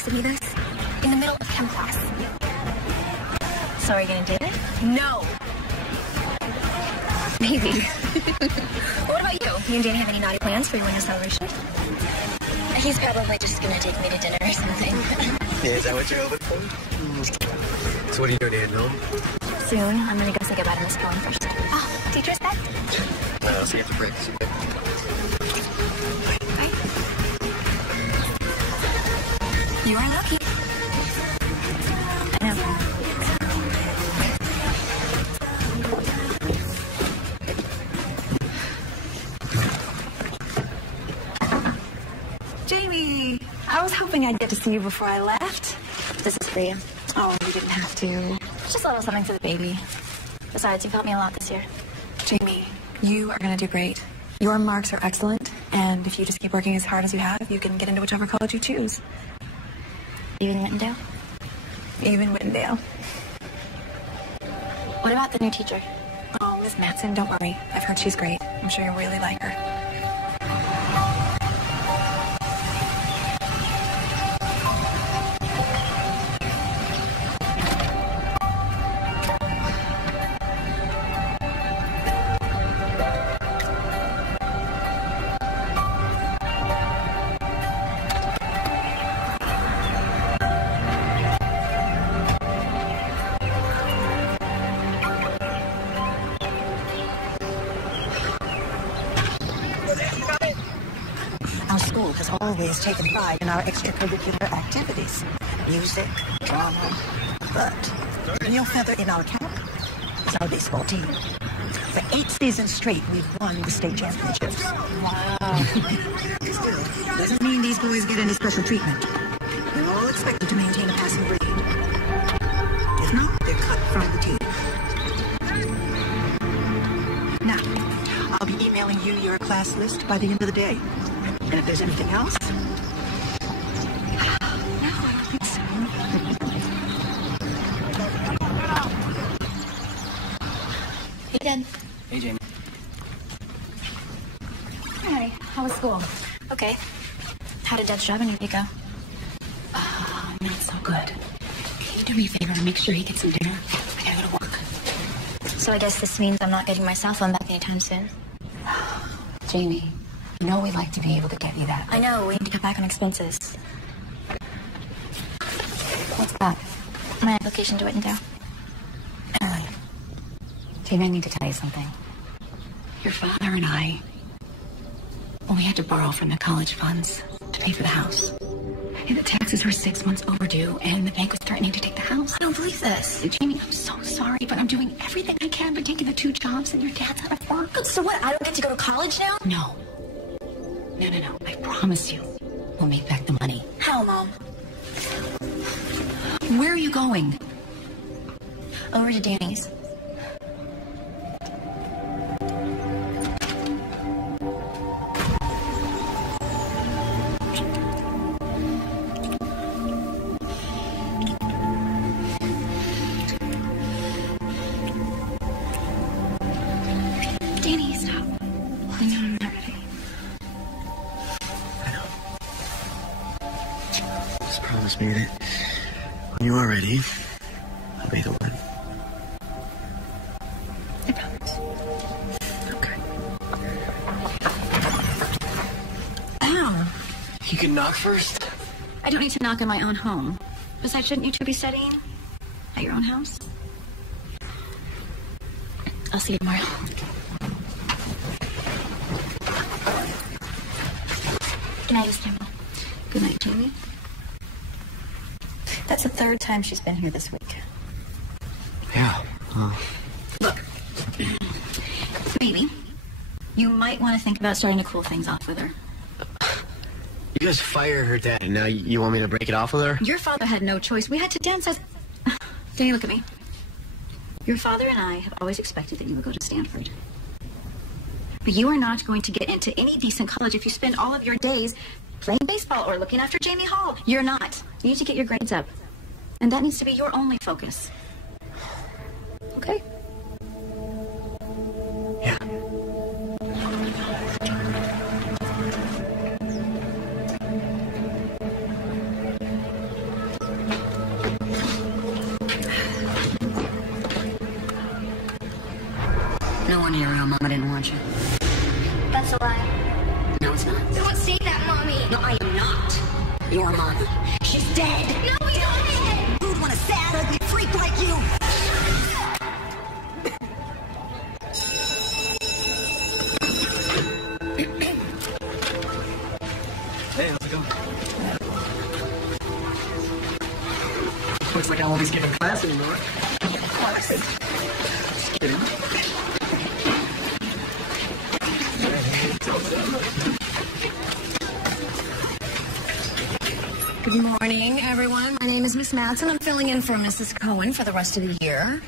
texted me this in the middle of chem class. So are you gonna do it? No. Maybe. What about you? You and Danny have any naughty plans for your winter celebration? He's probably just gonna take me to dinner or something. Yeah, is that what you're hoping for? So what are you doing, heading home? Soon. I'm gonna go say goodbye to Miss Cohen first. Oh, teacher's back? No, see you after break. Bye. You are lucky. I know. Jamie, I was hoping I'd get to see you before I left. This is for you. Oh, you didn't have to. It's just a little something for the baby. Besides, you've helped me a lot this year. Jamie, you are going to do great. Your marks are excellent, and if you just keep working as hard as you have, you can get into whichever college you choose. Even Whitendale? Even Whitendale. What about the new teacher? Oh, Miss Matson, don't worry. I've heard she's great. I'm sure you'll really like her. Always taken pride in our extracurricular activities, music, drama, but the real feather in our cap is our baseball team. For 8 seasons straight, we've won the state championships. Wow. Still, doesn't mean these boys get any special treatment. They're all expected to maintain a passing grade. If not, they're cut from the team. Now, I'll be emailing you your class list by the end of the day. And if there's anything else? No, I don't think so. Hey, Dad. Hey, Jamie. Hi. How was school? Okay. How did Dad's job interview go? Not so good. Can you do me a favor and make sure he gets some dinner? I gotta go to work. So I guess this means I'm not getting my cell phone back anytime soon. Jamie. You know we'd like to be able to get you that. I know. We need to cut back on expenses. What's that? My application to Whitendale. Emily. Jamie, I need to tell you something. Your father and I, well, we had to borrow from the college funds to pay for the house. And the taxes were 6 months overdue, and the bank was threatening to take the house. I don't believe this. Jamie, I'm so sorry, but I'm doing everything I can for taking the 2 jobs that your dad's out of work. So what? I don't get to go to college now? No. No. I promise you, we'll make back the money. How, Mom? Where are you going? Over to Danny's. Danny, stop. I'm not ready. Promise me that when you are ready, I'll be the one. I promise. Okay. Ow. You can knock first. I don't need to knock on my own home. Besides, shouldn't you two be studying at your own house? I'll see you tomorrow. Good night, Mr. Mel. Good night, Jamie. That's the 3rd time she's been here this week. Yeah. Look, maybe you might want to think about starting to cool things off with her. You guys fired her dad, and now you want me to break it off with her? Your father had no choice. We had to dance as... Danny, look at me. Your father and I have always expected that you would go to Stanford. But you are not going to get into any decent college if you spend all of your days playing baseball or looking after Jamie Hall. You're not. You need to get your grades up. And that needs to be your only focus. Okay? Yeah. on here, Mama didn't want you. That's a lie. No, it's not. Don't say that, Mommy. No, I am not your mommy. She's dead. No, we don't. Who'd want a sad, ugly freak like you? Hey, how's it going? Looks like I won't be skipping class anymore. Just kidding. Good morning, everyone. My name is Miss Madsen. I'm filling in for Mrs. Cohen for the rest of the year.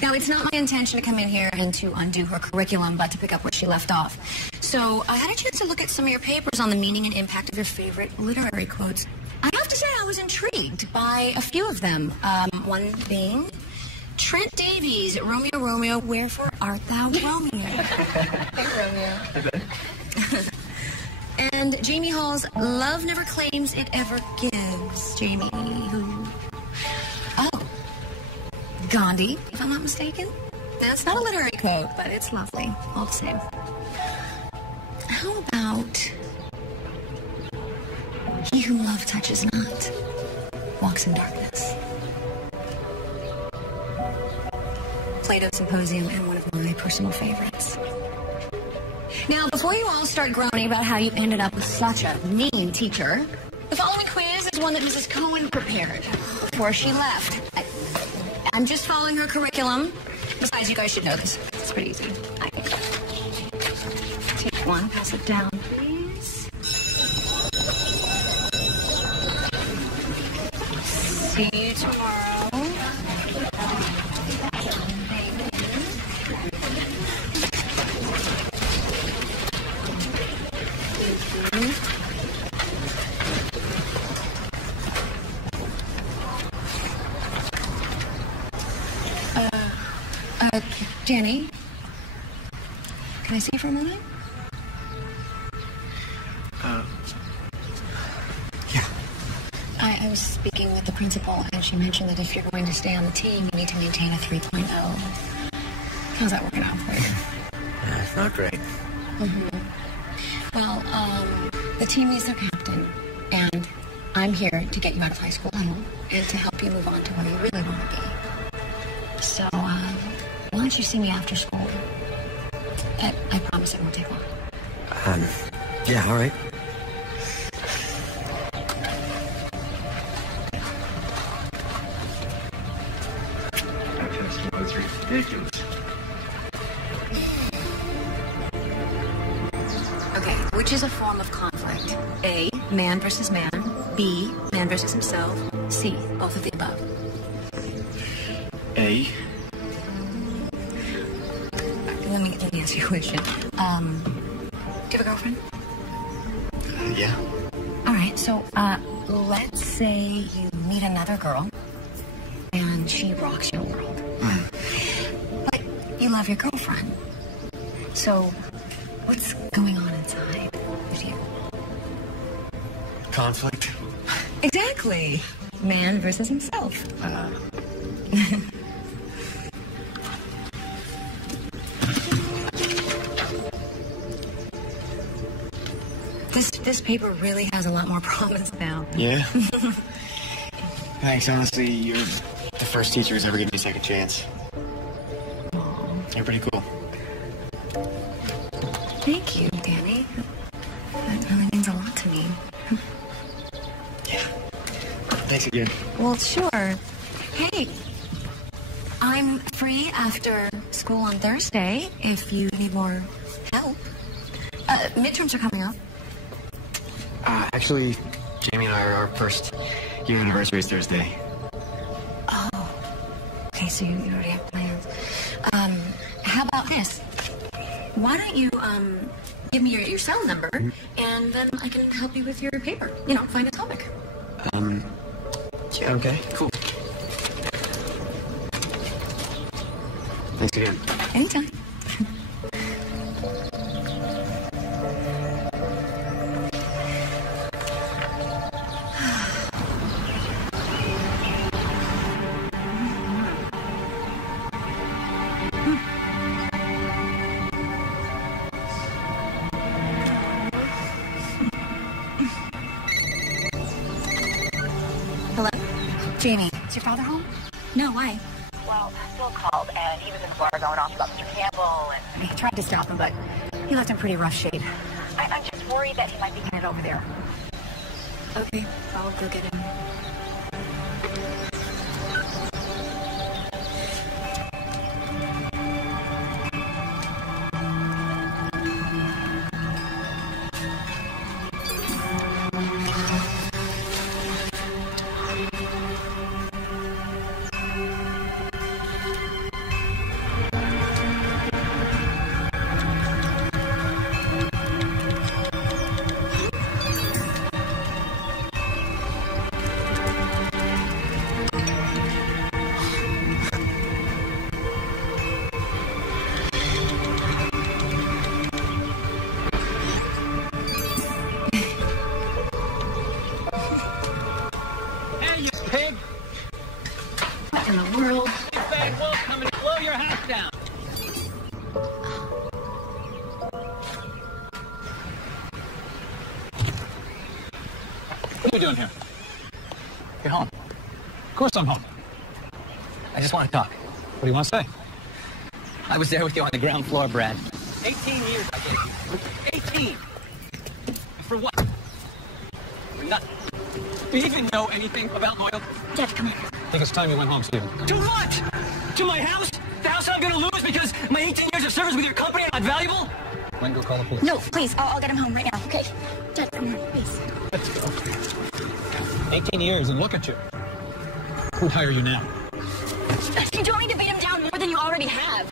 Now, it's not my intention to come in here and to undo her curriculum, but to pick up where she left off. So, I had a chance to look at some of your papers on the meaning and impact of your favorite literary quotes. I have to say I was intrigued by a few of them. One being, Trent Davies, Romeo, Romeo, wherefore art thou Romeo? Hey, Romeo. And Jamie Hall's Love Never Claims It Ever Gives. Jamie, who? Oh. Gandhi, if I'm not mistaken. That's not a literary quote, but it's lovely, all the same. How about he whom love touches not walks in darkness? Plato's Symposium, and one of my personal favorites. Now, before you all start groaning about how you ended up with such a mean teacher, the following quiz is one that Mrs. Cohen prepared before she left. I'm just following her curriculum. Besides, you guys should know this. It's pretty easy. I take one, pass it down, please. See you tomorrow. Danny, can I see you for a minute? Yeah. I was speaking with the principal, and she mentioned that if you're going to stay on the team, you need to maintain a 3.0. How's that working out for you? It's not great. Mm-hmm. Well, the team needs their captain, and I'm here to get you out of high school huddle and to help you move on to where you really want to be. So, why don't you see me after school? I promise it won't take long. Yeah, all right. That's ridiculous. Okay, which is a form of conflict? A, man versus man. B, man versus himself. C, both of the above. A. Let me answer your question. Do you have a girlfriend? Yeah. All right, so, let's say you meet another girl, and she rocks your world. But you love your girlfriend. So, what's going on inside with you? Conflict? Exactly. Man versus himself. This paper really has a lot more promise now. Yeah? Thanks, honestly, you're the first teacher who's ever given me a second chance. You're pretty cool. Thank you, Danny. That really means a lot to me. Yeah. Thanks again. Well, sure. Hey, I'm free after school on Thursday if you need more help. Midterms are coming up. Actually, Jamie and I are our first year anniversary is Thursday. Oh. Okay, so you already have plans. How about this? Why don't you, give me your cell number, and then I can help you with your paper. You know, find a topic. Yeah, okay, cool. Thanks again. Anytime. Jamie, is your father home? No, why? Well, Phil called, and he was in the bar going off about Mr. Campbell, and he tried to stop him, but he left in pretty rough shape. I'm just worried that he might be getting it over there. Okay, I'll go get him. What are you doing here? You're home. Of course I'm home. I just want to talk. What do you want to say? I was there with you on the ground floor, Brad. 18 years I gave you. 18! And for what? For nothing. Do you even know anything about loyalty? Dad, come on. I think it's time you went home, Stephen. To what? To my house? The house I'm going to lose because my 18 years of service with your company are not valuable? When go call the police. No, please. I'll get him home right now. Okay. Dad, come on, please. Let's go. 18 years and look at you. Who'd hire you now? You don't need to beat him down more than you already have.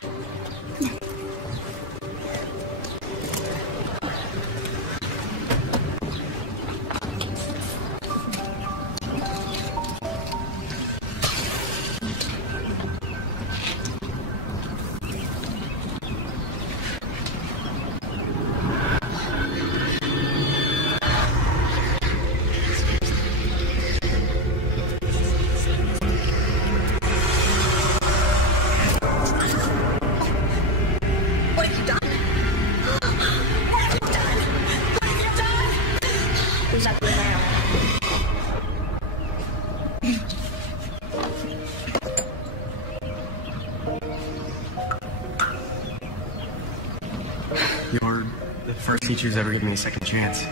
You're the first teacher who's ever given me a second chance.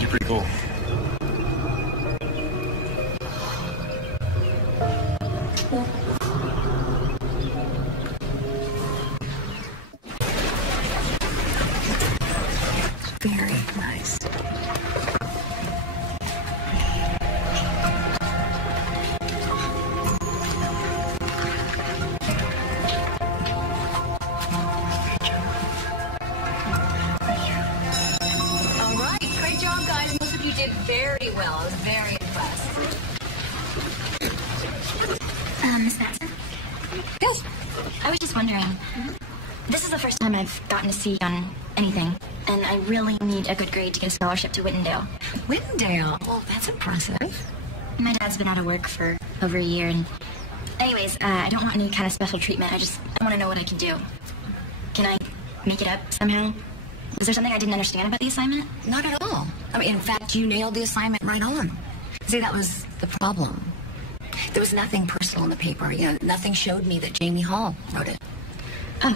You're pretty cool. Very nice. Very well. I was very impressed. Miss Matson? Yes. I was just wondering. This is the first time I've gotten a C on anything, and I really need a good grade to get a scholarship to Whitendale. Whitendale? Well, that's impressive. My dad's been out of work for over a year, and anyways, I don't want any kind of special treatment. I want to know what I can do. Can I make it up somehow? Was there something I didn't understand about the assignment? Not at all. I mean, in fact, you nailed the assignment right on. See, that was the problem. There was nothing personal in the paper. You know, nothing showed me that Jamie Hall wrote it. Oh.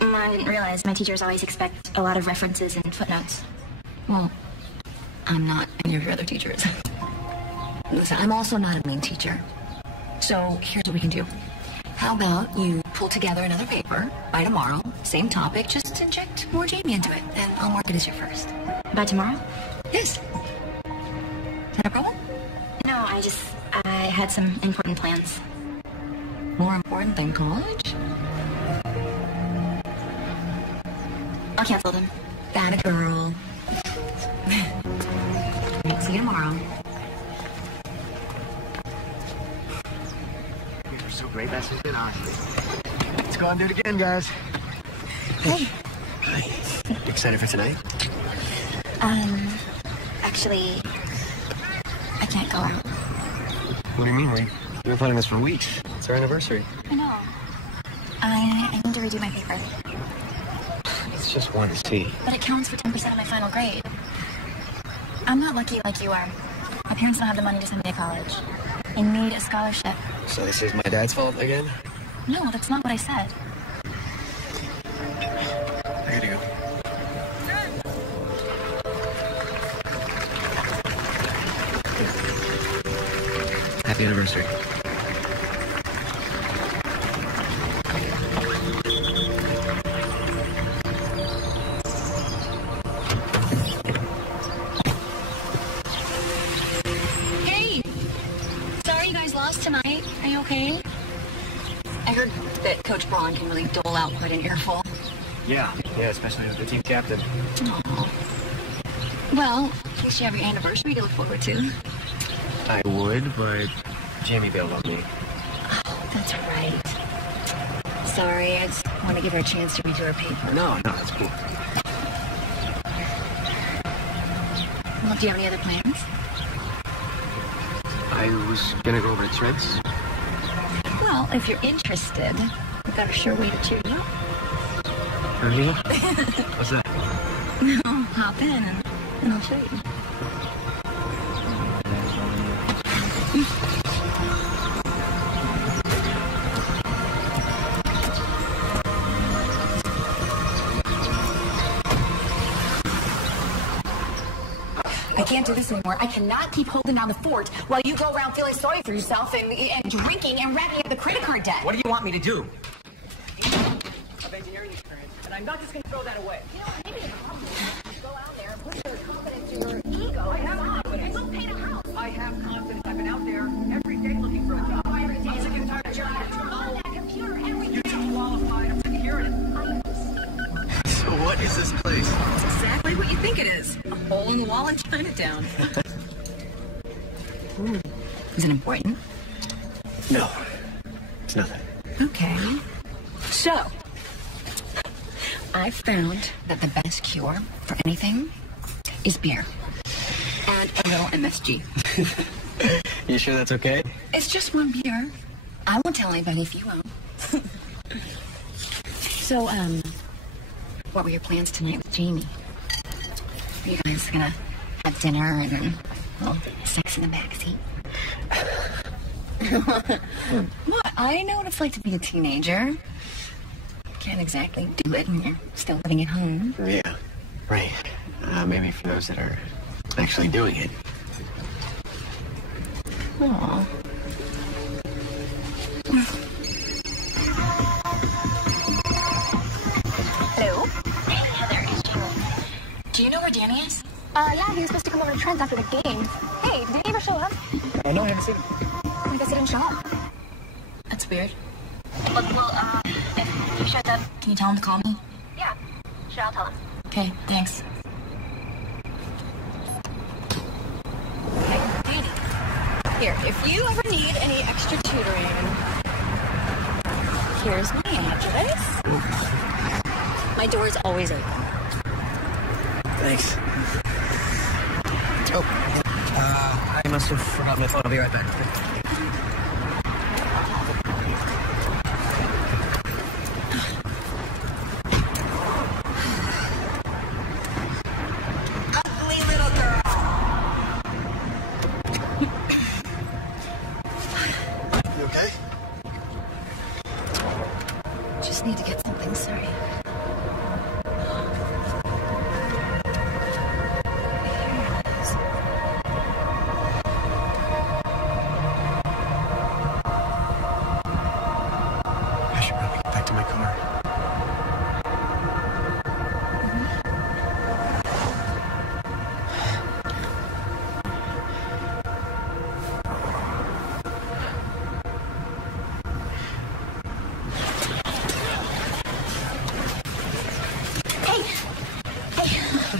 Well, I didn't realize my teachers always expect a lot of references and footnotes. Well, I'm not any of your other teachers. Listen, I'm also not a mean teacher. So here's what we can do. How about you pull together another paper by tomorrow, same topic, just inject more Jamie into it, and I'll mark it as your first. By tomorrow? Yes. Is that a problem? No, I had some important plans. More important than college? I'll cancel them. That a girl. See you tomorrow. You're so great, that's so good, Let's go and do it again, guys. Hey. Hi. Excited for tonight? Actually, I can't go out. What do you mean? We've been planning this for weeks. It's our anniversary. I know. I need to redo my paper. It's just one C. But it counts for 10% of my final grade. I'm not lucky like you are. My parents don't have the money to send me to college. I need a scholarship. So this is my dad's fault again? No, that's not what I said. I gotta go. Happy anniversary. Hey! Sorry you guys lost tonight. Are you okay? I heard that Coach Braun can really dole out quite an earful. Yeah, especially with the team captain. Aww. Well, at least you have your anniversary to look forward to. I would, but Jamie bailed on me. Oh, that's right. Sorry, I just want to give her a chance to read her paper. No, that's cool. Well, do you have any other plans? I was gonna go over to Trent's. Well, if you're interested, I've got a sure way to cheer you up. Really? What's that? Hop in and I'll show you. I can't do this anymore. I cannot keep holding down the fort while you go around feeling sorry for yourself and drinking and racking up the credit card debt. What do you want me to do? Of engineering experience, and I'm not just going to throw that away. You know, maybe the problem is go out there and put your confidence in your ego. I have confidence. We'll paint a house. I have confidence. I've been out there every day looking for a job. I'm sick and tired of hearing it. You're on that computer every You're day. too qualified. I'm sick of hearing it. So what is this place? It's exactly what you think it is. A hole in the wall in Chinatown. Ooh. Is it important? No, it's nothing. Okay. So, I found that the best cure for anything is beer. And a little MSG. You sure that's okay? It's just one beer. I won't tell anybody if you won't. So, what were your plans tonight with Jamie? Are you guys gonna have dinner and then, well, sex in the backseat? What? I know what it's like to be a teenager. Can't exactly do it when you're still living at home. Yeah, right. Maybe for those that are actually doing it. Aww. Hello? Hey, Heather, it's Jamie. Do you know where Danny is? Yeah, he was supposed to come over to Trent's after the game. Hey, did he ever show up? No, I haven't seen it. I guess he didn't show up. That's weird. Well, if he shows up, can you tell him to call me? Yeah, sure, I'll tell him. Okay, thanks. Hey, Danny. Here, if you ever need any extra tutoring, here's my address. My door's always open. Thanks. Oh, I must have forgotten my phone. I'll be right back. Ugly little girl. You okay? Just need to get something, sorry. I should probably get back to my car.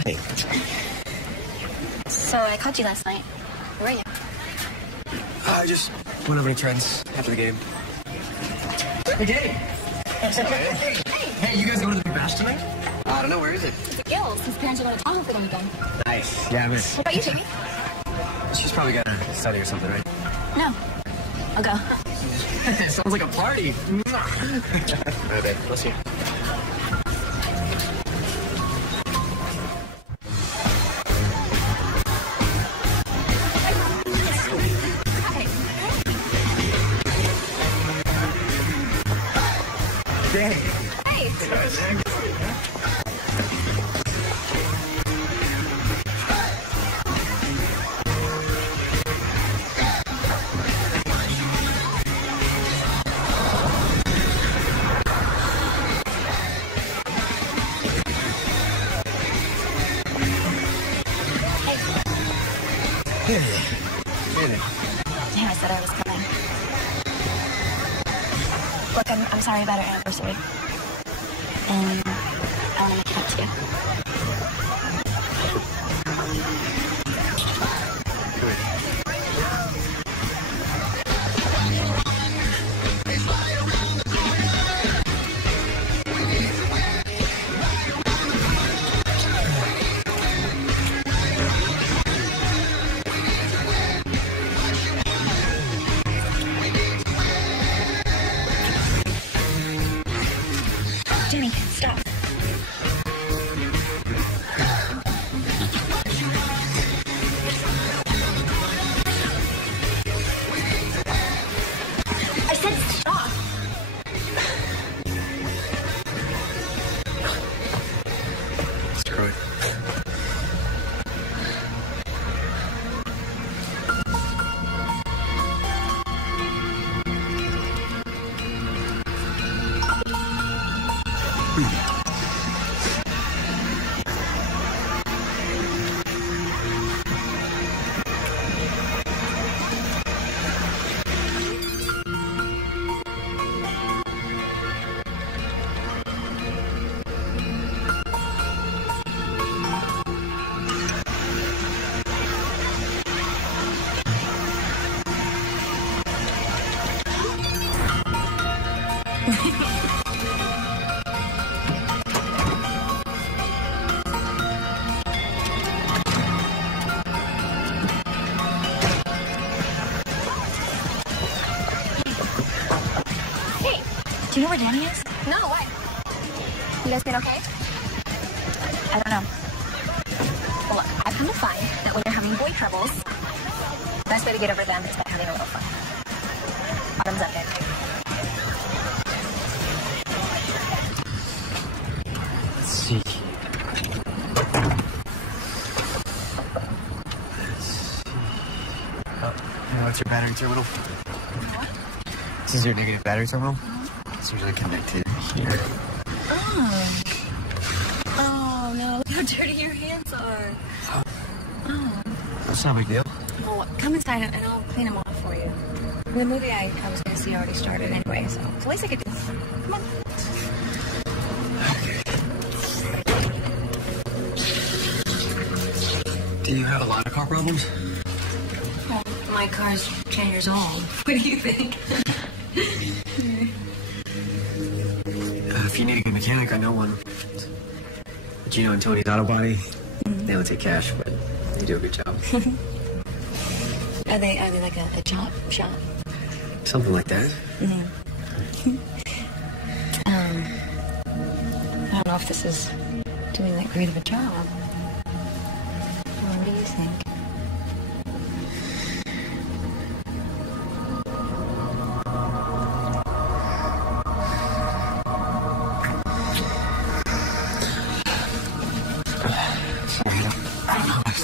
Hey. So I called you last night. Where are you? I just went over to Trent's after the game. Hey, Danny. Hey, you guys going to the Big Bash tonight? I don't know, where is it? The Gills. His parents are going to Tahoe for the weekend. Nice. Yeah, I miss. What about you, Jamie? She's probably got to study or something, right? No. I'll go. Sounds like a party. All right, babe. Let's see. Damn, I said I was coming. Look, I'm sorry about our anniversary. And I want to make it up to you. Jenny, stop. I said stop. Screw it. Do you know where Danny is? No, why? You guys been okay? I don't know. Well, look, I've come to find that when you're having boy troubles, the best way to get over them is by having a little fun. Bottoms up, babe. Let's see. What's your battery terminal? What? This is your negative battery terminal. It's usually connected here. Oh. Oh, no. Look how dirty your hands are. Oh. That's not a big deal. Oh, come inside and I'll clean them off for you. The movie I was going to see already started anyway, so it's the least I could do. Come on. Do you have a lot of car problems? Well, my car's 10 years old. What do you think? If you need a good mechanic, I know one. Gino and Tony's Auto Body. They don't take cash, but they do a good job. Are they like a chop shop? Something like that. I don't know if this is doing that great of a job. What do you think?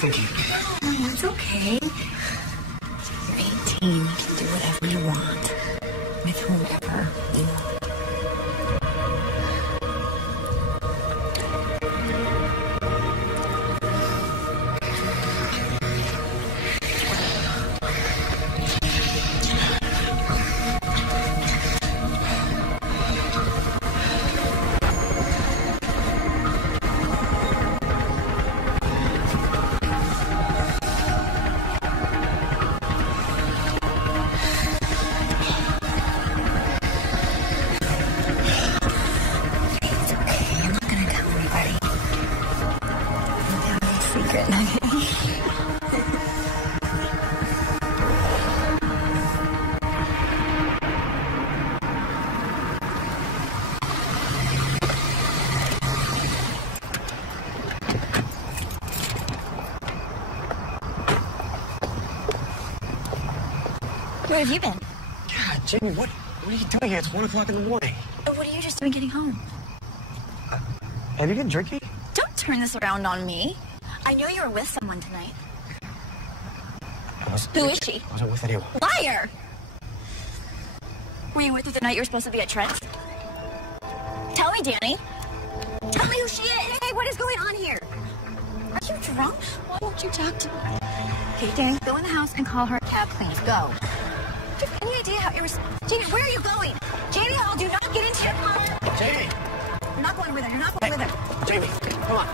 Thank you. Oh, it's okay. You're 18. You can do whatever you want. With whomever you want. Where have you been? God, Jamie, what are you doing here? It's 1 o'clock in the morning. What are you just doing getting home? Have you been drinking? Don't turn this around on me. I knew you were with someone tonight. Who is she? I wasn't with anyone. Liar! Were you with her the night you were supposed to be at Trent's? Tell me, Danny. Tell me who she is. Hey, what is going on here? Are you drunk? Why won't you talk to me? Okay, Danny, go in the house and call her a cab, please. Go. Do you have any idea how Jamie, where are you going? Jamie Hall, do not get into your car. Jamie! You're not going with her. You're not going with her. Jamie, come on.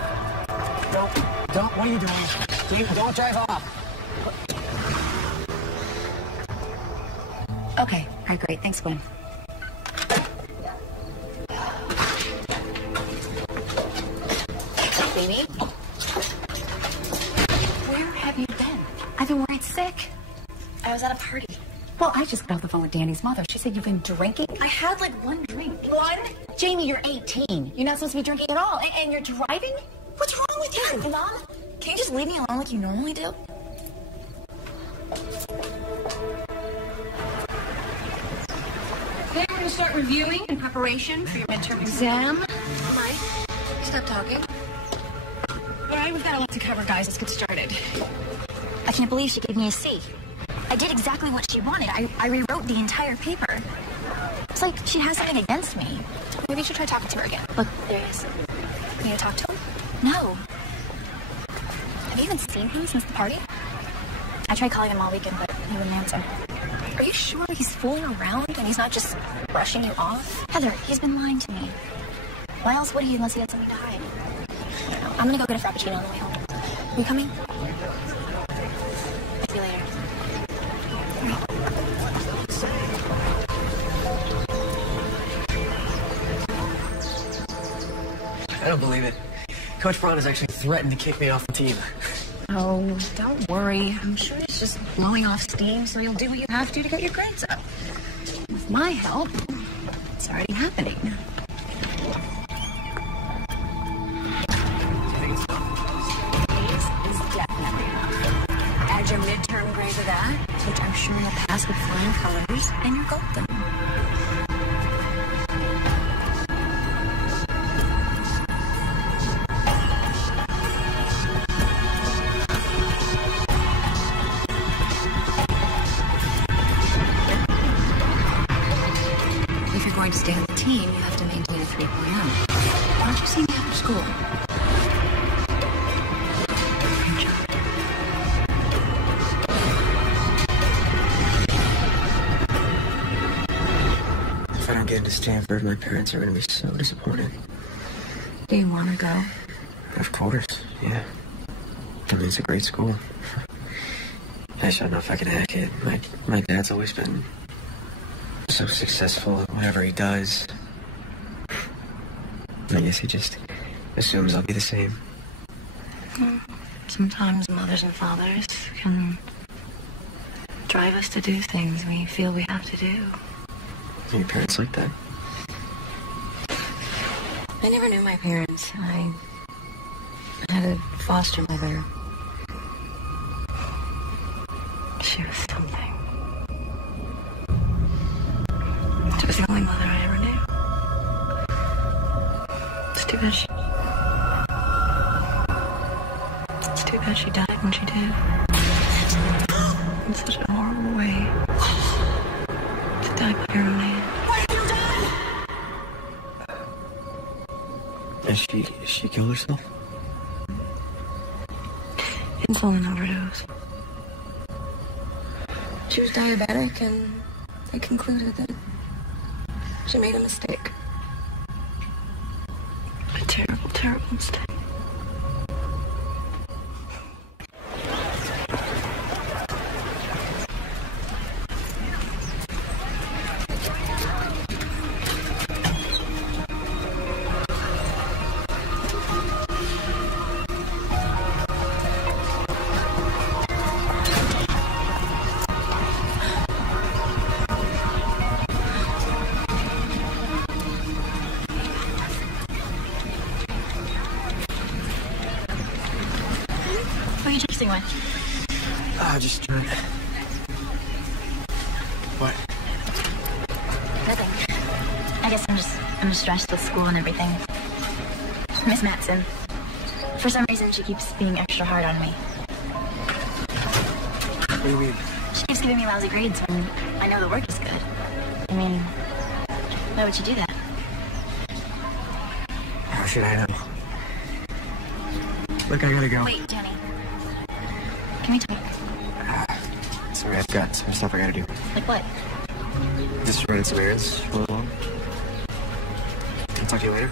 Don't, what are you doing? Jamie, don't drive off. Okay. All right, great. Thanks, Gwen. Jamie? Where have you been? I've been worried sick. I was at a party. Well, I just got off the phone with Danny's mother. She said you've been drinking. I had like one drink. One? Jamie, you're 18. You're not supposed to be drinking at all. And you're driving? What's wrong with you? Mom, can you just leave me alone like you normally do? Okay, we're going to start reviewing in preparation for your midterm exam. Mike, stop talking. All right, we've got a lot to cover, guys. Let's get started. I can't believe she gave me a C. I did exactly what she wanted. I rewrote the entire paper. It's like she has something against me. Maybe you should try talking to her again. Look, there he is. You gonna talk to him? No. Have you even seen him since the party? I tried calling him all weekend, but he wouldn't answer. Are you sure he's fooling around and he's not just brushing you off? Heather, he's been lying to me. Why else would he unless he had something to hide? I don't know. I'm gonna go get a Frappuccino on the way home. Are you coming? See you later. I don't believe it. Coach Braun has actually threatened to kick me off the team. Oh, don't worry. I'm sure it's just blowing off steam, so you'll do what you have to get your grades up. With my help, it's already happening. Is definitely enough. Add your midterm grade to that, which I'm sure you'll pass with flying colors, and you're golden. To stay on the team, you have to maintain a 3.0. Why don't you see me after school? Great job. If I don't get into Stanford, my parents are going to be so disappointed. Do you want to go? Of course, yeah. I mean, it's a great school. I just don't know if I can hack it. My dad's always been so successful at whatever he does. I guess he just assumes I'll be the same. Sometimes mothers and fathers can drive us to do things we feel we have to do. Are your parents like that? I never knew my parents. I had a foster mother. She was something. She was the only mother I ever knew. It's too bad she died when she did. In such a horrible way. To die by her own hand. Has she killed herself? Insulin overdose. She was diabetic, and they concluded that she made a mistake. A terrible, terrible mistake. Just trying. What? Nothing. I guess I'm just stressed with school and everything. Miss Matson. For some reason, she keeps being extra hard on me. What do you mean? She keeps giving me lousy grades when I know the work is good. I mean, why would you do that? How should I know? Look, I gotta go. Wait, Jenny. Can we talk? Sorry, I've got some stuff I gotta do. Like what? Just running some errands for a little while. I'll talk to you later.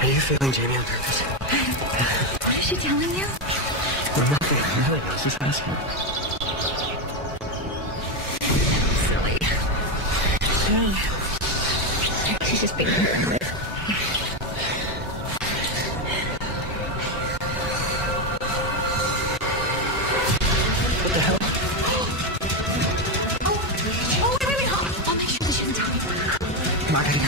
Are you feeling Jamie on purpose? What is she telling you? I'm not feeling really. I was just asking. Silly. She's just being paranoid. What the hell? Oh, wait. I'll make sure that she doesn't tell anyone. Come on, I gotta go.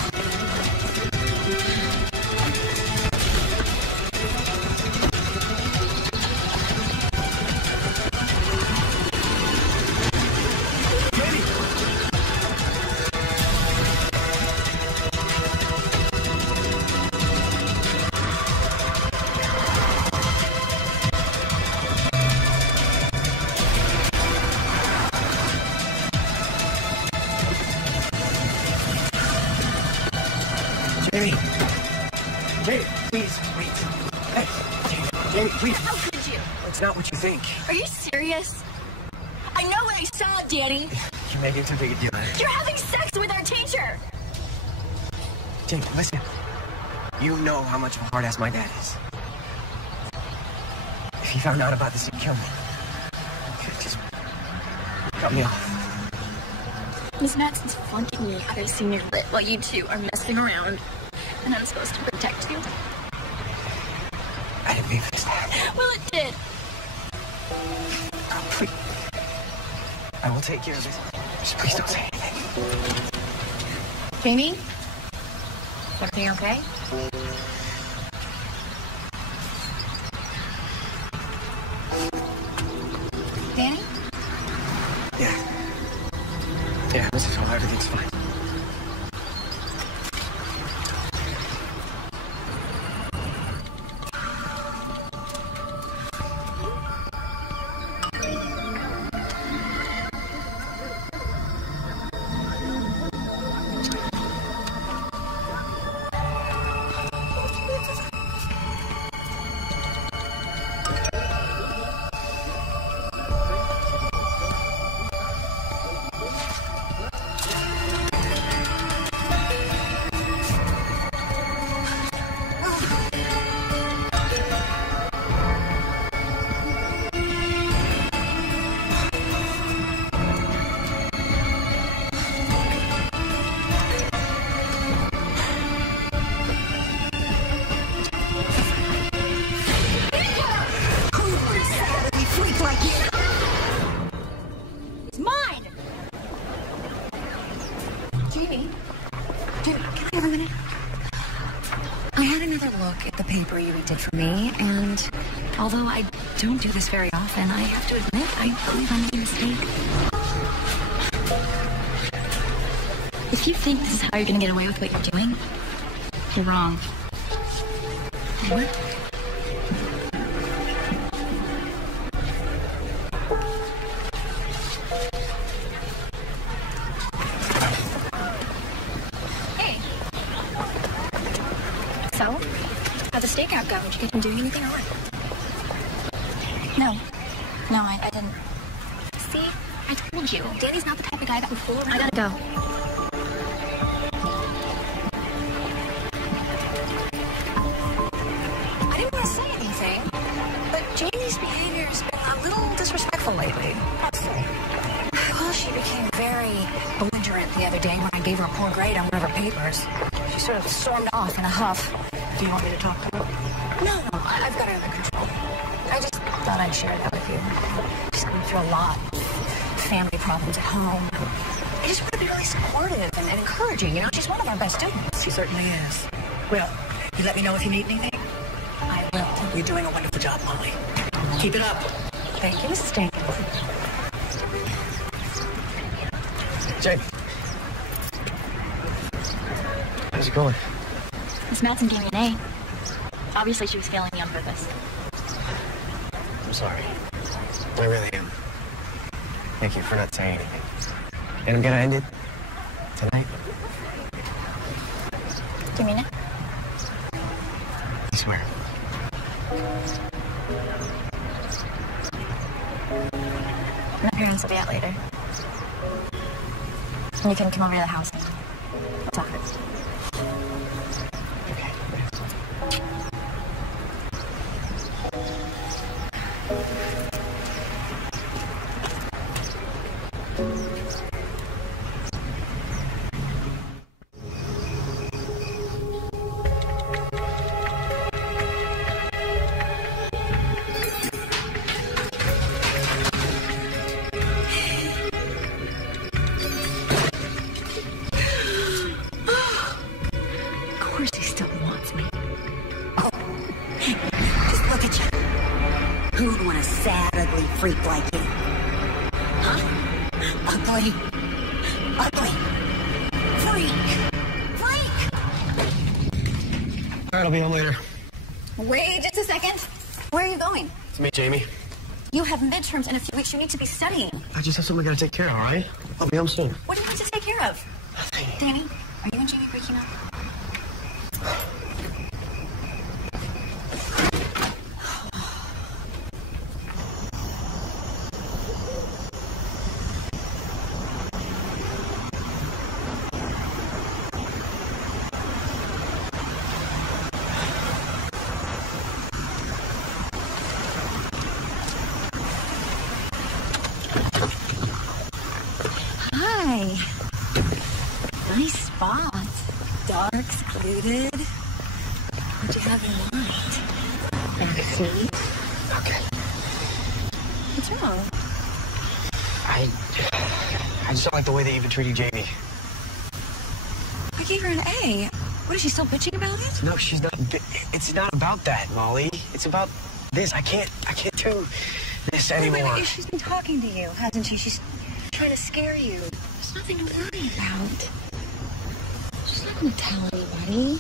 Jamie, please, wait. Hey, Jamie, please. How could you? It's not what you think. Are you serious? I know what I saw, Danny. You're making too big a deal out of it. You're having sex with our teacher. Jamie, listen. You know how much of a hard-ass my dad is. If he found out about this, he'd kill me. Just cut me off. Miss Madsen's flunking me out of senior lit while you two are messing around. And I'm supposed to protect you. I didn't mean for this to happen. Well, it did. Oh, please. I will take care of it. Just please don't say anything. Jamie? Is everything okay? Danny? Yeah, this is all. Everything's fine. It's mine. Jamie, can I have a minute? I had another look at the paper you did for me, and although I don't do this very often, I have to admit, I believe I made a mistake. If you think this is how you're going to get away with what you're doing, you're wrong. What? stakeout go? Did you get him doing anything or what? No. No, I didn't. See? I told you. Danny's not the type of guy that would fool around. I gotta go. I didn't want to say anything, but Jamie's behavior has been a little disrespectful lately. Well, she became very belligerent the other day when I gave her a poor grade on one of her papers. She sort of stormed off in a huff. Do you want me to talk to her? No, I've got her under control. I just thought I'd share that with you. She's going through a lot. Family problems at home. I just want to be really supportive and encouraging. You know, she's one of our best students. She certainly is. Well, you let me know if you need anything. I will. You're doing a wonderful job, Molly. Keep it up. Thank you, Mrs. Jenkins. Jamie. How's it going? Miss Madsen gave me an A. Obviously, she was failing me on purpose. I'm sorry. I really am. Thank you for not saying anything. And I'm gonna end it tonight. Do you mean it? I swear. My parents will be out later. And you can come over to the house and talk. Freak like you. Huh? Ugly. Ugly. Freak. All right, I'll be home later. Wait just a second. Where are you going? To meet Jamie. You have midterms in a few weeks. You need to be studying. I just have something I gotta take care of, all right? I'll be home soon. What do you want to take care of? Nothing. Danny, are you and Jamie breaking up? Nice spot. Dark, secluded. What do you have in mind? Fantasy? Okay. What's wrong? I just don't like the way that you've been treating Jamie. I gave her an A. What, is she still bitching about it? No, she's not. It's not about that, Molly. It's about this. I can't do this anymore. Wait, she's been talking to you, hasn't she? She's trying to scare you. There's nothing to worry about. She's not going to tell anybody.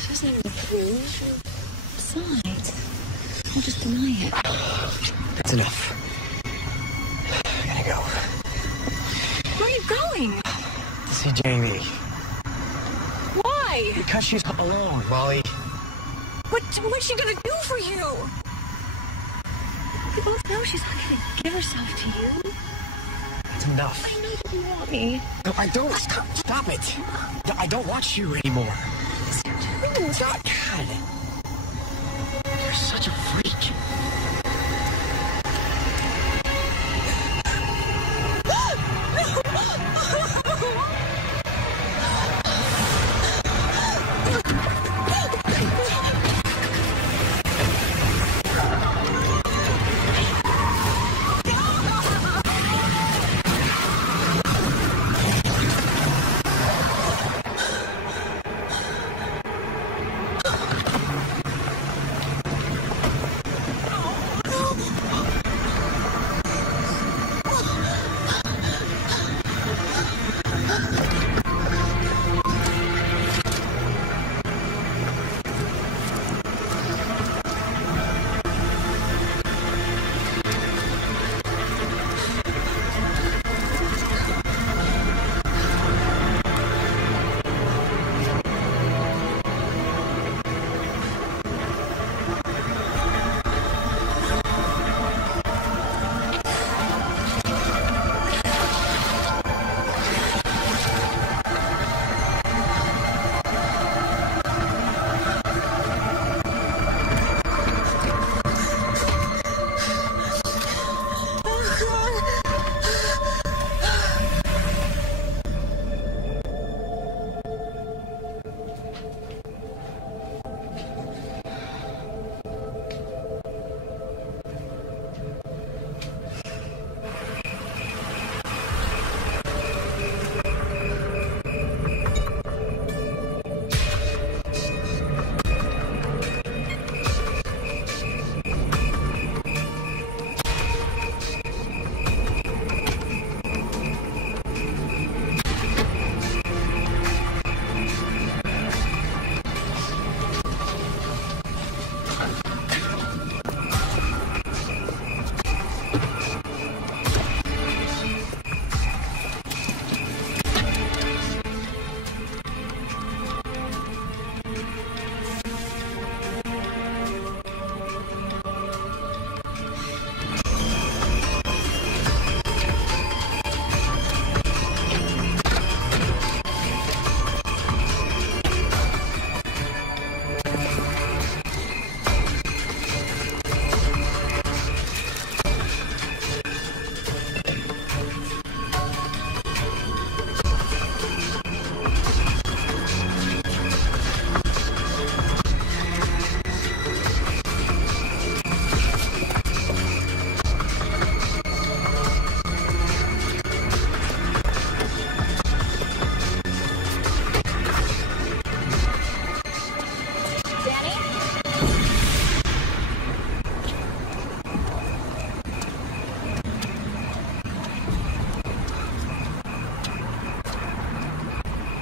She doesn't have any proof. Besides, I'll just deny it. That's enough. I gotta go. Where are you going? To see Jamie. Why? Because she's alone, Molly. What's she going to do for you? We both know she's not going to give herself to you. It's enough. I know you want me. No, I don't. Stop it. I don't want you anymore. Stop. God. You're such a freak.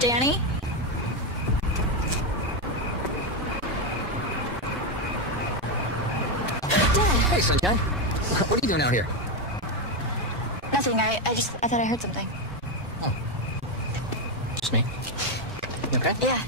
Danny? Hey, Sunshine. What are you doing out here? Nothing. I thought I heard something. Oh. Just me? You okay? Yeah.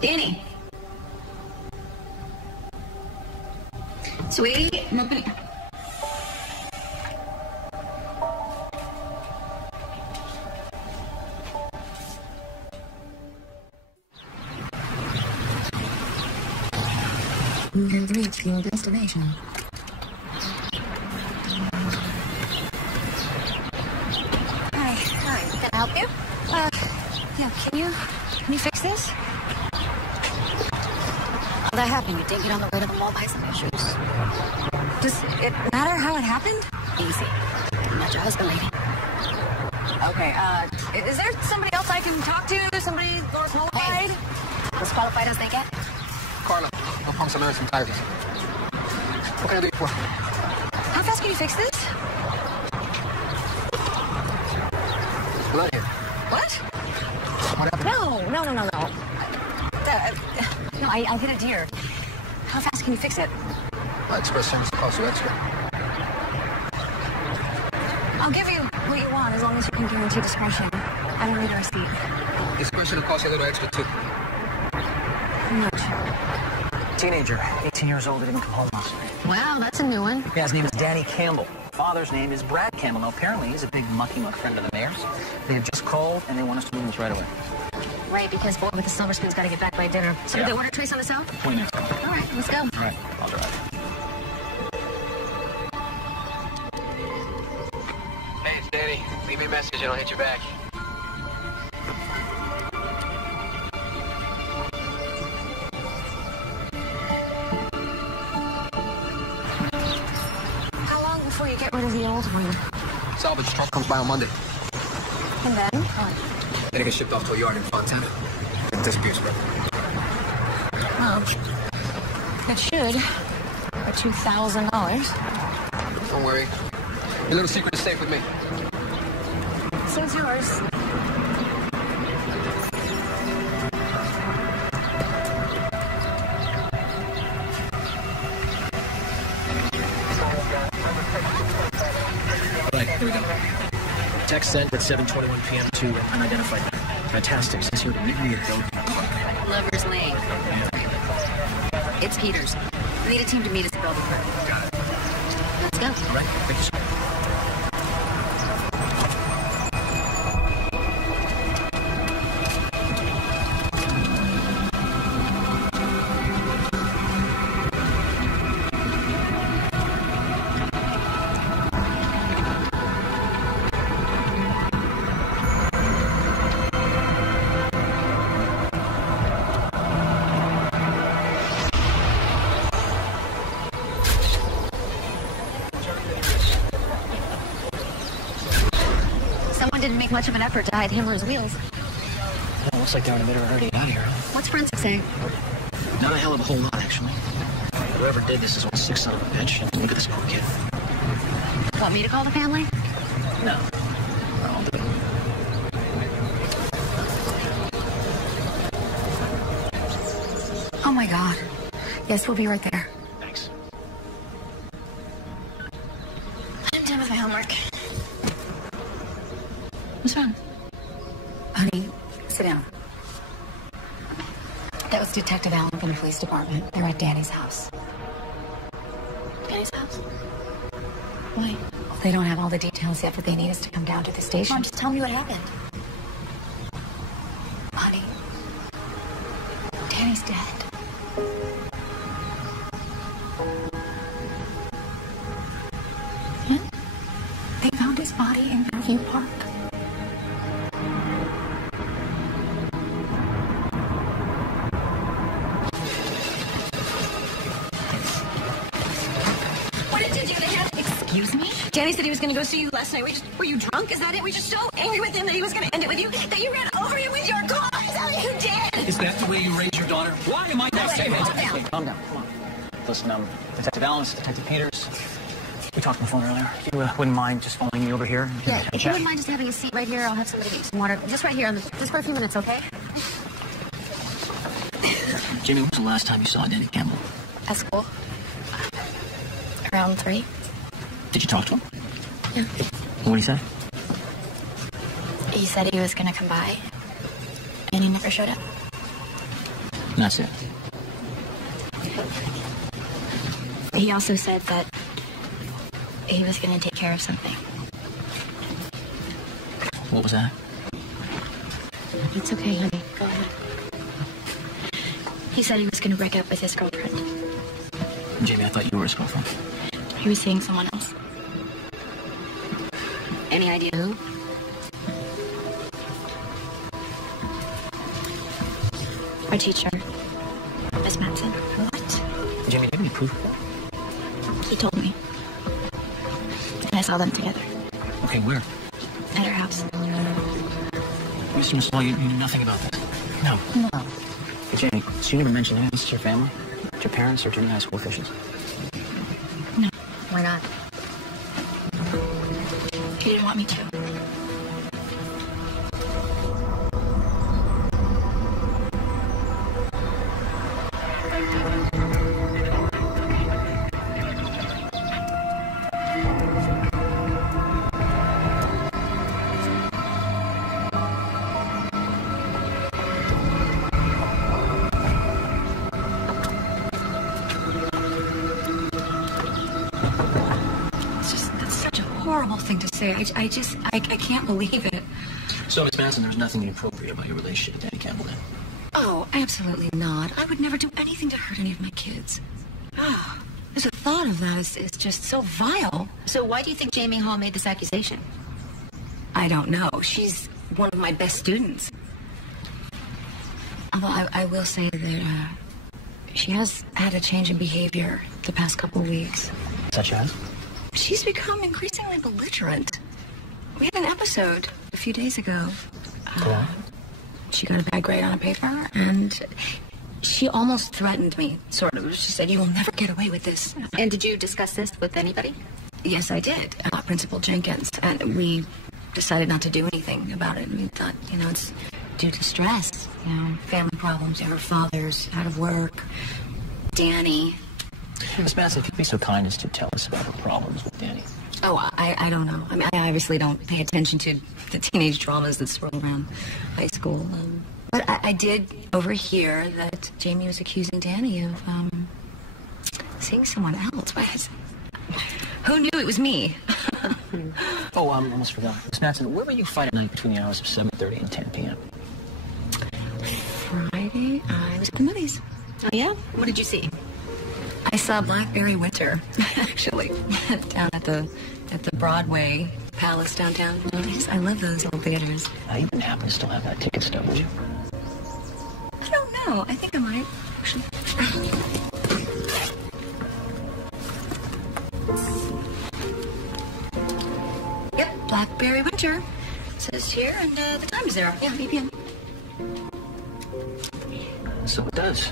Danny. Sweetie, I'm opening. You have reached your destination. Hi. Can I help you? Yeah, can you fix this? How'd that happen? You didn't get on the way to the mall, buy some new shoes. Does it matter how it happened? Easy. Not your husband, lady. Okay, is there somebody else I can talk to? Somebody more qualified? As qualified as they get? Carla, I'll pump some air, some tires. What can I do you for? How fast can you fix this? Blood here. What? What happened? No. No, I hit a deer. How fast can you fix it? My express service costs you extra. I'll give you what you want as long as you can guarantee discretion. I don't need a receipt. Discretion will cost you a little extra, too. How much? Teenager, 18 years old, didn't come home last night. Wow, that's a new one. Yeah, his name is Danny Campbell. Father's name is Brad Campbell. Now, apparently, he's a big mucky-muck friend of the mayor's. They have just called, and they want us to move this right away. Right, because boy with the silver spoon's got to get back by dinner. So did they order trace on the cell? 20 minutes. All All right, let's go. right, I'll drive. Hey, it's Danny. Leave me a message and I'll hit you back. How long before you get rid of the old one? Salvage truck comes by on Monday. And then? Then it gets shipped off to a yard in Fontana. It disappears, bro. Well, it should. For $2,000. Don't worry. Your little secret is safe with me. So's yours. Right, here we go. Text sent at 7:21 p.m. to an unidentified man. Fantastic. Says here, meet me at Doe. Lover's Lane. It's Peters. We need a team to meet us at Belvedere. Got it. Let's go. All right, thank you, sir. Didn't make much of an effort to hide Himmler's wheels. Well, looks like they're in a bit of a hurry out here. What's forensic saying? Not a hell of a whole lot, actually. Whoever did this is one sick son of a bitch. And look at this poor kid. Want me to call the family? No. I'll do it. Oh my God. Yes, we'll be right there. Thanks. I'm done with my homework. What's wrong? Honey, sit down. That was Detective Allen from the police department. They're at Danny's house. Danny's house? Why? They don't have all the details yet, but they need us to come down to the station. Mom, just tell me what happened. Honey, Danny's dead. Huh? They found his body in Fairview Park. What did you do to him? Excuse me? Danny said he was going to go see you last night. Were you drunk? Is that it? Were you just so angry with him that he was going to end it with you that you ran over him with your car? Is that what you did? Is that the way you raise your daughter? Why am I not saying Calm that? down. Hey, calm down. Come on. Listen, Detective Allen, Detective Peters. We talked on the phone earlier. If you wouldn't mind just following me over here? Yeah, if you wouldn't mind just having a seat right here, I'll have somebody get you some water. Just right here, just for a few minutes, okay? Jamie, when was the last time you saw Danny Campbell? At school. Around 3. Did you talk to him? Yeah. What did he say? He said he was gonna come by, and he never showed up. And that's it. He also said that he was gonna take care of something. What was that? It's okay, honey. Go ahead. He said he was gonna break up with his girlfriend. Jamie, I thought you were his girlfriend. He was seeing someone else. Any idea who? Our teacher, Miss Matson. What? Jamie, do you have any proof of that? He told me. And I saw them together Okay, where? at her house. Mr. Maslow, you knew nothing about this. No. No. Jamie, so you never mentioned any of this to your family? To your parents or to any high school officials? No. Why not? He didn't want me to. That's such a horrible thing to say. I can't believe it. So, Miss Manson, there was nothing inappropriate about your relationship with Danny Campbell then? Oh, absolutely not. I would never do anything to hurt any of my kids. Ah, the thought of that is just so vile. So why do you think Jamie Hall made this accusation? I don't know. She's one of my best students. Although I will say that she has had a change in behavior the past couple of weeks. Such as? She's become increasingly belligerent. We had an episode a few days ago. Go on. She got a bad grade on a paper, and she almost threatened me, sort of. She said, "You will never get away with this." And did you discuss this with anybody? Yes, I did. Principal Jenkins. And we decided not to do anything about it. We thought, it's due to stress, family problems. Her father's out of work. Danny. Miss Manson, if you'd be so kind as to tell us about her problems with Danny. Oh, I don't know. I mean, I obviously don't pay attention to the teenage dramas that swirl around high school. But I did overhear that Jamie was accusing Danny of seeing someone else. Who knew it was me? Oh, I almost forgot. Miss Manson, where were you Friday night between the hours of 7:30 and 10 p.m.? Friday, I was at the movies. Oh, yeah? What did you see? I saw Blackberry Winter, actually, down at the Broadway Palace downtown. I love those old theaters. I even happen to still have that ticket stub, would you? I don't know. I think I might, actually. Yep, Blackberry Winter. Says here, and the time is there. Yeah, 8 p.m. So it does.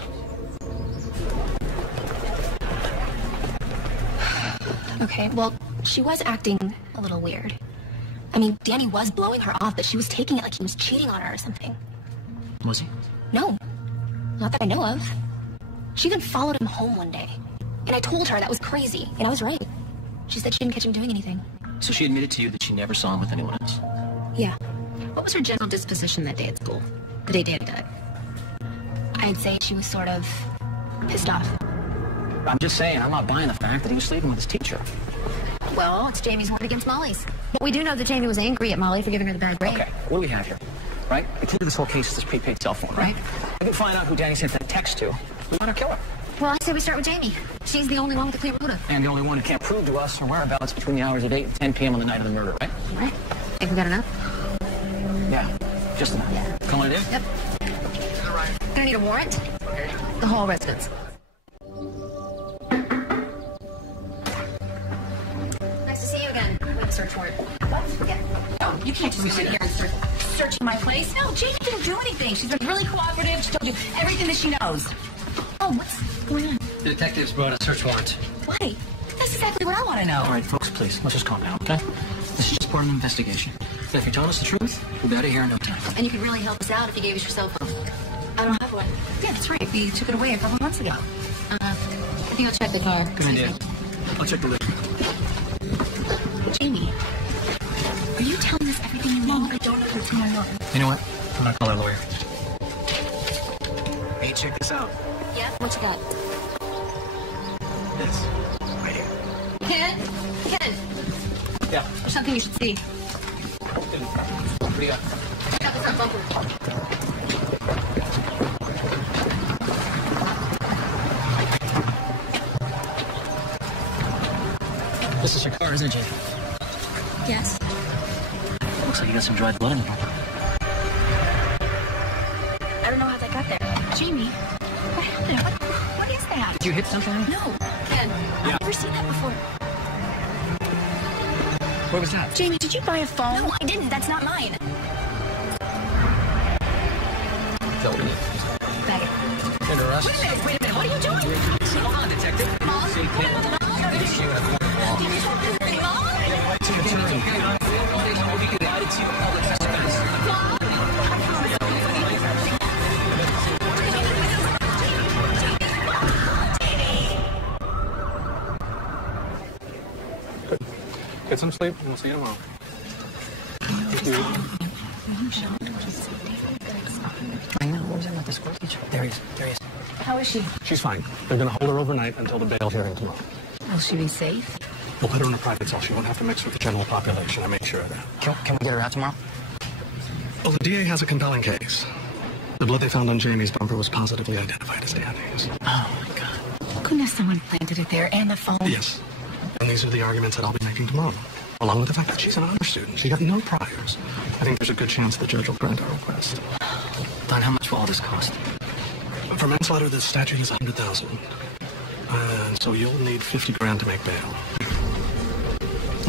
Okay, well, she was acting a little weird. I mean, Danny was blowing her off, but she was taking it like he was cheating on her or something. Was he? No, not that I know of. She even followed him home one day. And I told her that was crazy, and I was right. She said she didn't catch him doing anything. So she admitted to you that she never saw him with anyone else? Yeah. What was her general disposition that day at school? The day Danny died? I'd say she was sort of pissed off. I'm just saying, I'm not buying the fact that he was sleeping with his teacher. Well, it's Jamie's word against Molly's. But we do know that Jamie was angry at Molly for giving her the bad grade. Okay, what do we have here? Right? The clue to this whole case is this prepaid cell phone, right? We can find out who Danny sent that text to. We want to kill her. Well, I say we start with Jamie. She's the only one with a clear motive. And the only one who can't prove to us her whereabouts between the hours of 8 and 10 p.m. on the night of the murder, right? Right. Think we got enough? Yeah, just enough. Yeah. Come on in? Yep. Gonna need a warrant. The whole residence. Nice to see you again. We have a search warrant. What? Yeah. No, you can't just sit here and start searching my place. No, Jamie didn't do anything. She's been really cooperative. She told you everything that she knows. Oh, what's going on? The detectives brought a search warrant. Why? That's exactly what I want to know. All right, folks, please, let's just calm down, okay? This is just part of an investigation. And if you're telling us the truth, we'll be out of here in no time. And you could really help us out if you gave us your cell phone. I don't have one. Yeah, that's right. We took it away a couple months ago. I think I'll check the car. Good idea. I'll check the list. Jamie, are you telling us everything you know? I don't know what's going on. You know what? I'm gonna call our lawyer. Hey, check this out. Yeah? What you got? This. Right here. Ken? Ken, Yeah. there's something you should see. What do you got? Check out the front bumper. This is your car, isn't it, Jay? Yes. Looks like you got some dried blood in the bumper. I don't know how that got there. Jamie, what happened? What is that? Did you hit something? No. Ken, I've never seen that before. Where was that? Jamie, did you buy a phone? No, I didn't. That's not mine. Phil, we need. Bag it. Under arrest. Wait a minute. What are you doing? Hold on, detective. See, Get some sleep, and we'll see you tomorrow. I know. What was that about the school teacher? There he is. There he is. How is she? She's fine. They're going to hold her overnight until the bail hearing tomorrow. Will she be safe? We'll put her in a private cell. She won't have to mix with the general population. I make sure of that. Can we get her out tomorrow? Well, the DA has a compelling case. The blood they found on Jamie's bumper was positively identified as Danny's. Oh, my God. Couldn't have someone planted it there and the phone? Yes. And these are the arguments that I'll be making tomorrow. Along with the fact that she's an honor student. She got no priors. I think there's a good chance the judge will grant our request. Don, how much will all this cost? For manslaughter, the statute is $100,000. And so you'll need $50,000 to make bail.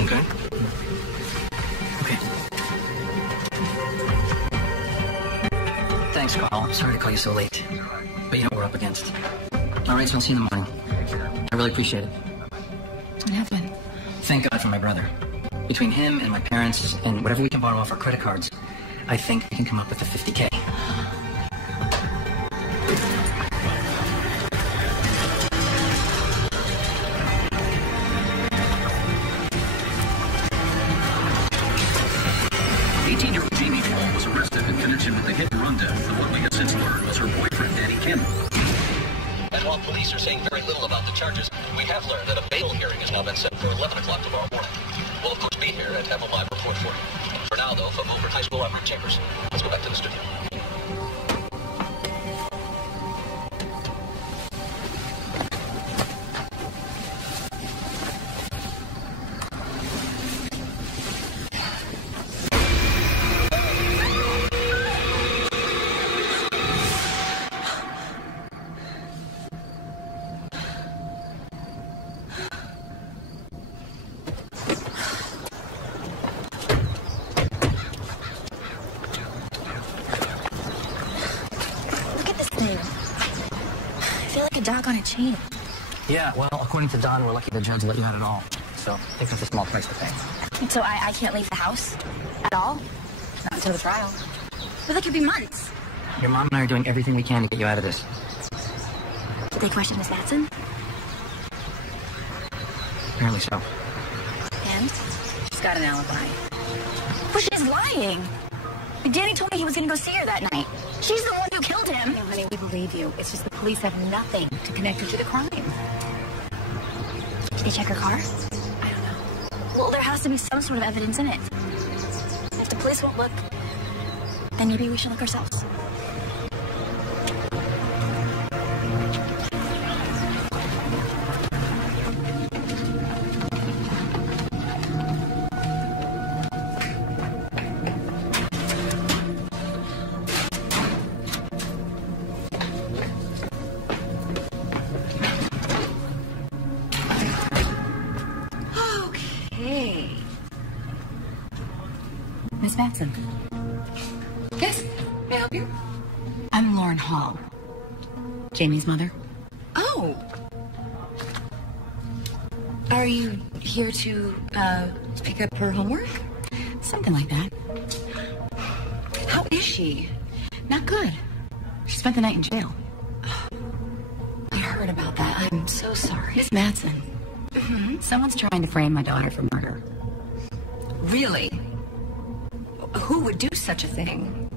Okay? Okay. Thanks, Carl. I'm sorry to call you so late. But you know what we're up against. All right, so I'll see you in the morning. I really appreciate it. What happened? Thank God for my brother. Between him and my parents and whatever we can borrow off our credit cards, I think we can come up with the $50K. Jamie Hall was arrested in connection with the hit and run death of what we have since learned was her boyfriend, Danny Campbell. And while police are saying very little about the charges, we have learned that a bail hearing has now been set for 11 o'clock tomorrow morning. We'll, of course, be here and have a live report for you. For now, though, from Milford High School, I'm Rick Chambers. Let's go back to the studio. Dog on a chain. Yeah, well, according to Don, we're lucky the judge let you out at all. So I think that's a small price to pay. So I can't leave the house at all? Not until the trial. But that could be months. Your mom and I are doing everything we can to get you out of this. Did they question Miss Matson? Apparently so. And? She's got an alibi. But she's lying. Danny told me he was going to go see her that night. She's the one who killed him. No, honey, we believe you. It's just the police have nothing to connect her to the crime. Did they check her car? I don't know. Well, there has to be some sort of evidence in it. If the police won't look, then maybe we should look ourselves. Miss Matson. Yes, may I help you? I'm Lauren Hall, Jamie's mother. Oh. Are you here to pick up her homework? Something like that. How is she? Not good. She spent the night in jail. I heard about that. I'm so sorry. Miss Matson. Someone's trying to frame my daughter for murder. Really? Who would do such a thing?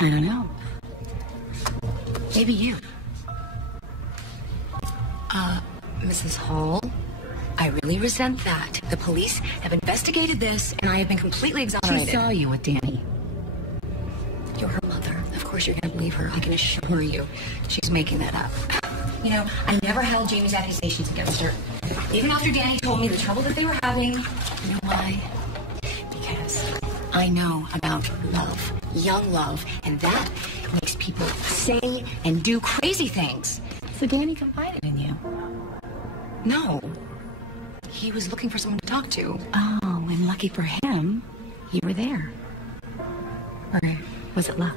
I don't know. Maybe you. Mrs. Hall, I really resent that. The police have investigated this, and I have been completely exonerated. She saw you with Danny. You're her mother. Of course you're going to believe her. I can assure you she's making that up. You know, I never held Jamie's accusations against her. Even after Danny told me the trouble that they were having. You know why? Because I know about love, young love, and that makes people say and do crazy things. So Danny confided in you. No. He was looking for someone to talk to. Oh, and lucky for him, you were there. Or was it luck?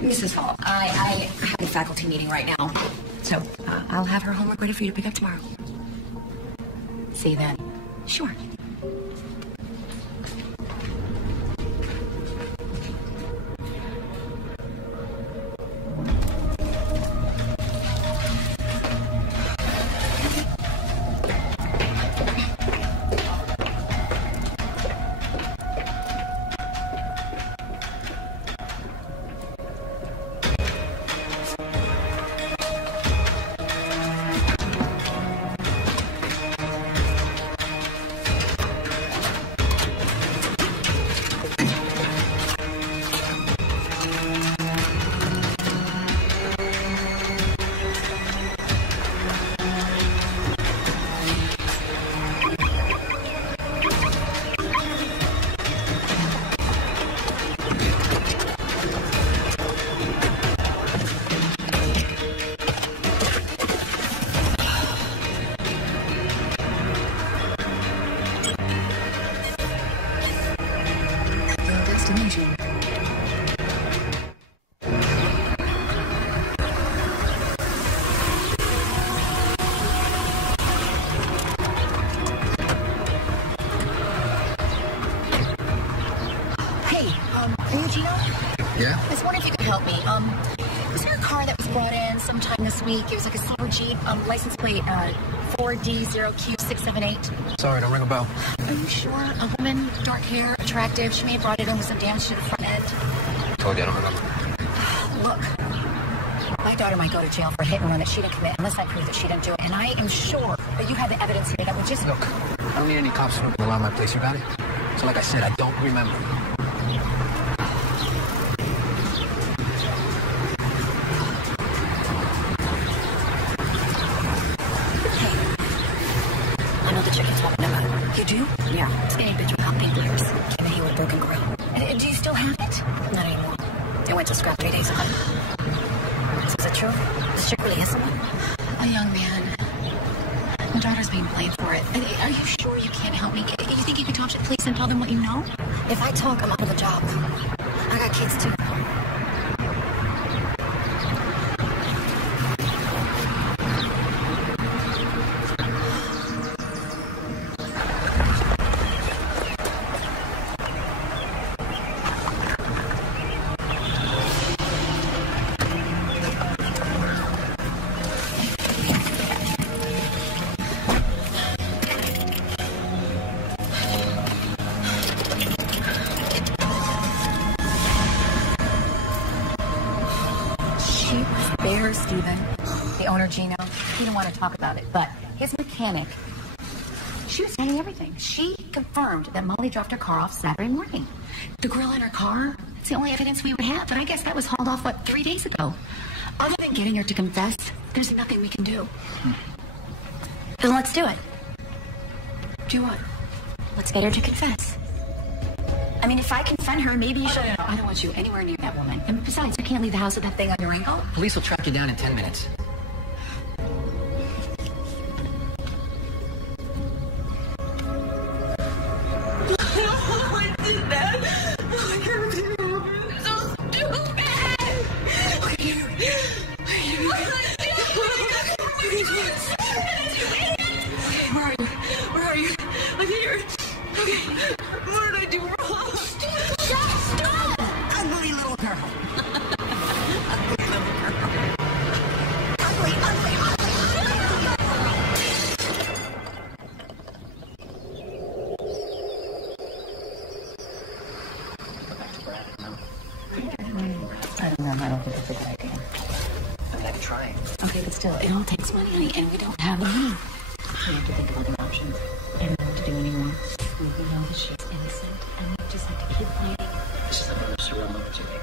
Mrs. Hall, I have a faculty meeting right now. So I'll have her homework ready for you to pick up tomorrow. See you then. Sure. It was like a silver Jeep, license plate 4D0Q678. Sorry, don't ring a bell. Are you sure? A woman, dark hair, attractive. She may have brought it in with some damage to the front end. Told you I don't remember. Look, my daughter might go to jail for a hit and run that she didn't commit unless I prove that she didn't do it. And I am sure that you have the evidence here that would just... Look, I don't need any cops snooping around my place, you got it? So like I said, I don't remember. You do? Yeah. Skinny bitch with hot pink ears. Came in here with a broken grill. Do you still have it? Not anymore. It went to scrap 3 days ago. So is it true? This chick really has someone? A young man. My daughter's being blamed for it. Are you sure you can't help me? You think you can talk to the police and tell them what you know? If I talk, I'm out of a job. I got kids too. Steven, the owner, Gino, he didn't want to talk about it, but his mechanic, she was saying everything. She confirmed that Molly dropped her car off Saturday morning. The grill in her car, it's the only evidence we would have, but I guess that was hauled off, 3 days ago? Other than getting her to confess, there's nothing we can do. Then let's do it. Do what? Let's get her to confess. I mean, if I confront her, maybe you should... No, I don't want you anywhere near that woman. And besides, you can't leave the house with that thing on your ankle. Police will track you down in 10 minutes. I did that. I can't do it. It's so stupid. Where are you? I'm here. Okay. What did I do wrong? Stop! Ugly little girl. I don't think it's a good idea. I can try. Okay, but still, it all takes money, honey, and we don't have the money. We have to think about the options. I don't know what to do anymore. We know that she's innocent, and we just have to keep fighting. This is the most real opportunity.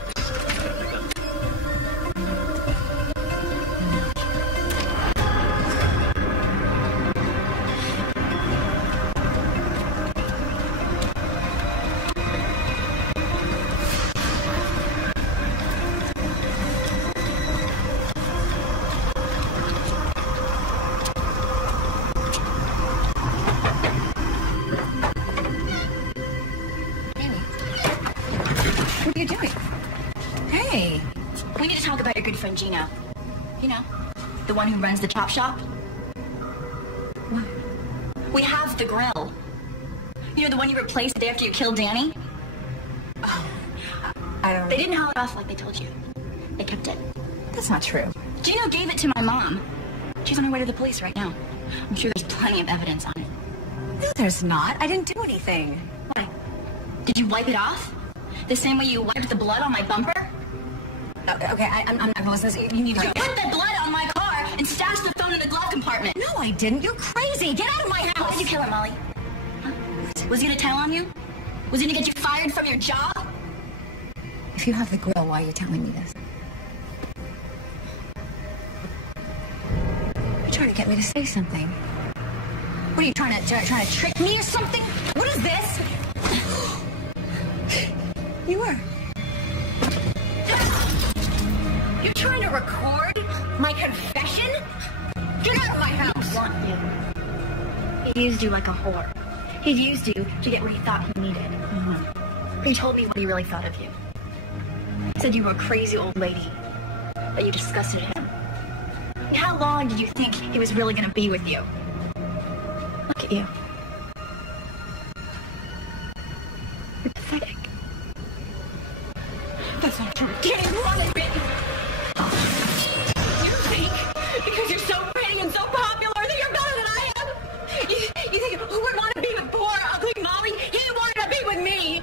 What are you doing? Hey, we need to talk about your good friend Gino. You know, the one who runs the chop shop. What? We have the grill. You know, the one you replaced the day after you killed Danny? Oh, I don't... They didn't haul it off like they told you. They kept it. That's not true. Gino gave it to my mom. She's on her way to the police right now. I'm sure there's plenty of evidence on it. No, there's not. I didn't do anything. Why? Did you wipe it off? The same way you wiped the blood on my bumper? Okay, I'm not going to listen to this. You need to You put the blood on my car and stashed the phone in the glove compartment. No, I didn't. You're crazy. Get out of my house. Why did you kill her, Molly? Huh? Was he going to tell on you? Was he going to get you fired from your job? If you have the grill, why are you telling me this? You're trying to get me to say something. What are you trying to trick me or something? What is this? You were. You're trying to record my confession? Get out of my house! He used you like a whore. He used you to get what he thought he needed. He told me what he really thought of you. He said you were a crazy old lady, that you disgusted him. And how long did you think he was really going to be with you? Look at you. You're pathetic. That's not true. Danny, run at me! You think, because you're so pretty and so popular, that you're better than I am? You think who would want to be with poor, ugly Molly? He wanted to be with me.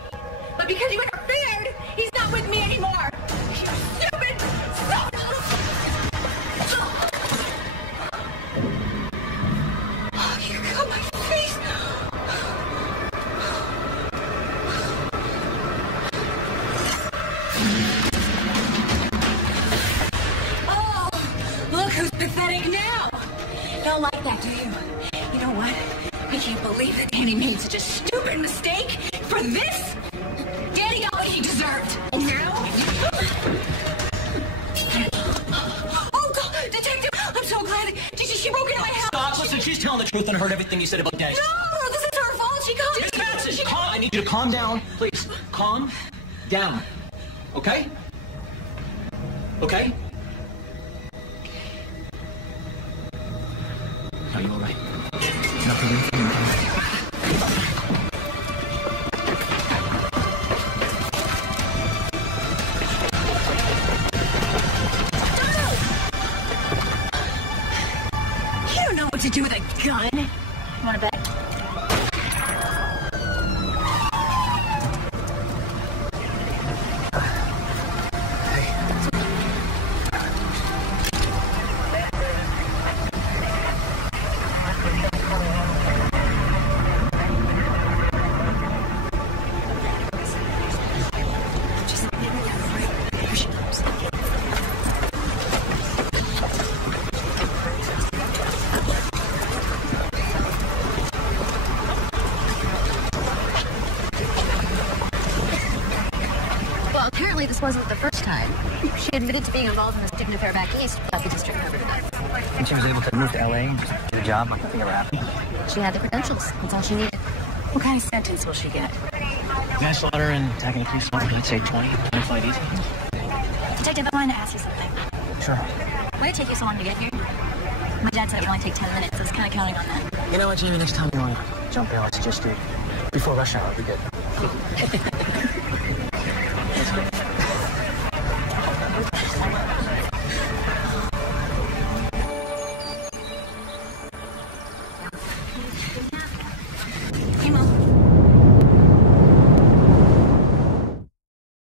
But because you interfered, he's not with me anymore. You stupid, stupid. Oh, you got my face. Oh, look who's pathetic now. Don't like that, do you? You know what? I can't believe that Danny made such a stupid mistake for this. Danny got what he deserved. And now? Oh, God, Detective, I'm so glad that she broke into my house. Stop, listen, she's telling the truth and heard everything you said about Danny. No, this is her fault. She got Miss Madison, I need you to calm down. Please, calm down. Okay? Okay? Are you all right? Nothing. You don't know what to do with a gun. You want to bet? Well, apparently this wasn't the first time. She admitted to being involved in a student affair back east, but the district never denied it. And she was able to move to LA and just get a job like nothing ever happened. She had the credentials. That's all she needed. What kind of sentence will she get? Manslaughter and attacking a police officer, I'd say 20, 25 easy. Detective, I wanted to ask you something. Sure. Why did it take you so long to get here? My dad said it would only take 10 minutes. I was kind of counting on that. You know what, Jamie, next time you want to jump in, let's just do it before rush hour. We're good.